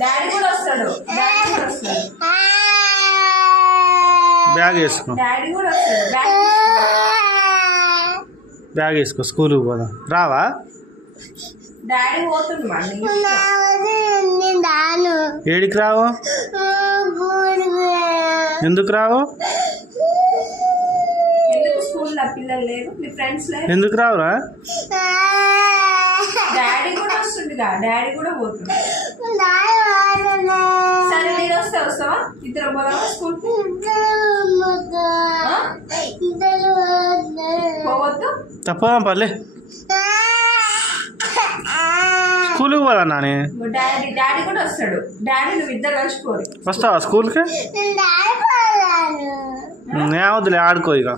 Daddy కూడా వస్తాడు. Bag వేసుకో. డాడీ కూడా వస్తాడు. బ్యాగ్ వేసుకో, స్కూల్కి పోదాం. రావా? డాడీ పోతుంది. ఏడికి రావు? ఎందుకు రావు? ఎందుకు స్కూల్లో పిల్లలు లేరు? మీ ఫ్రెండ్స్ లేరు? ఎందుకు రావురా? డాడీ కూడా వస్తుందిగా. డాడీ కూడా పోతుంది. సరే నేను వస్తావా? ఇద్దరు పోదామా స్కూల్కి? పోవద్దు. తప్పదా పర్లే, స్కూల్కి పోదా నాని. డాడీ కూడా వస్తాడు. డాడీ నువ్వు ఇద్దరు కలిసిపోరు. వస్తావా స్కూల్కి? నేను వద్దులే, ఆడుకో ఇక.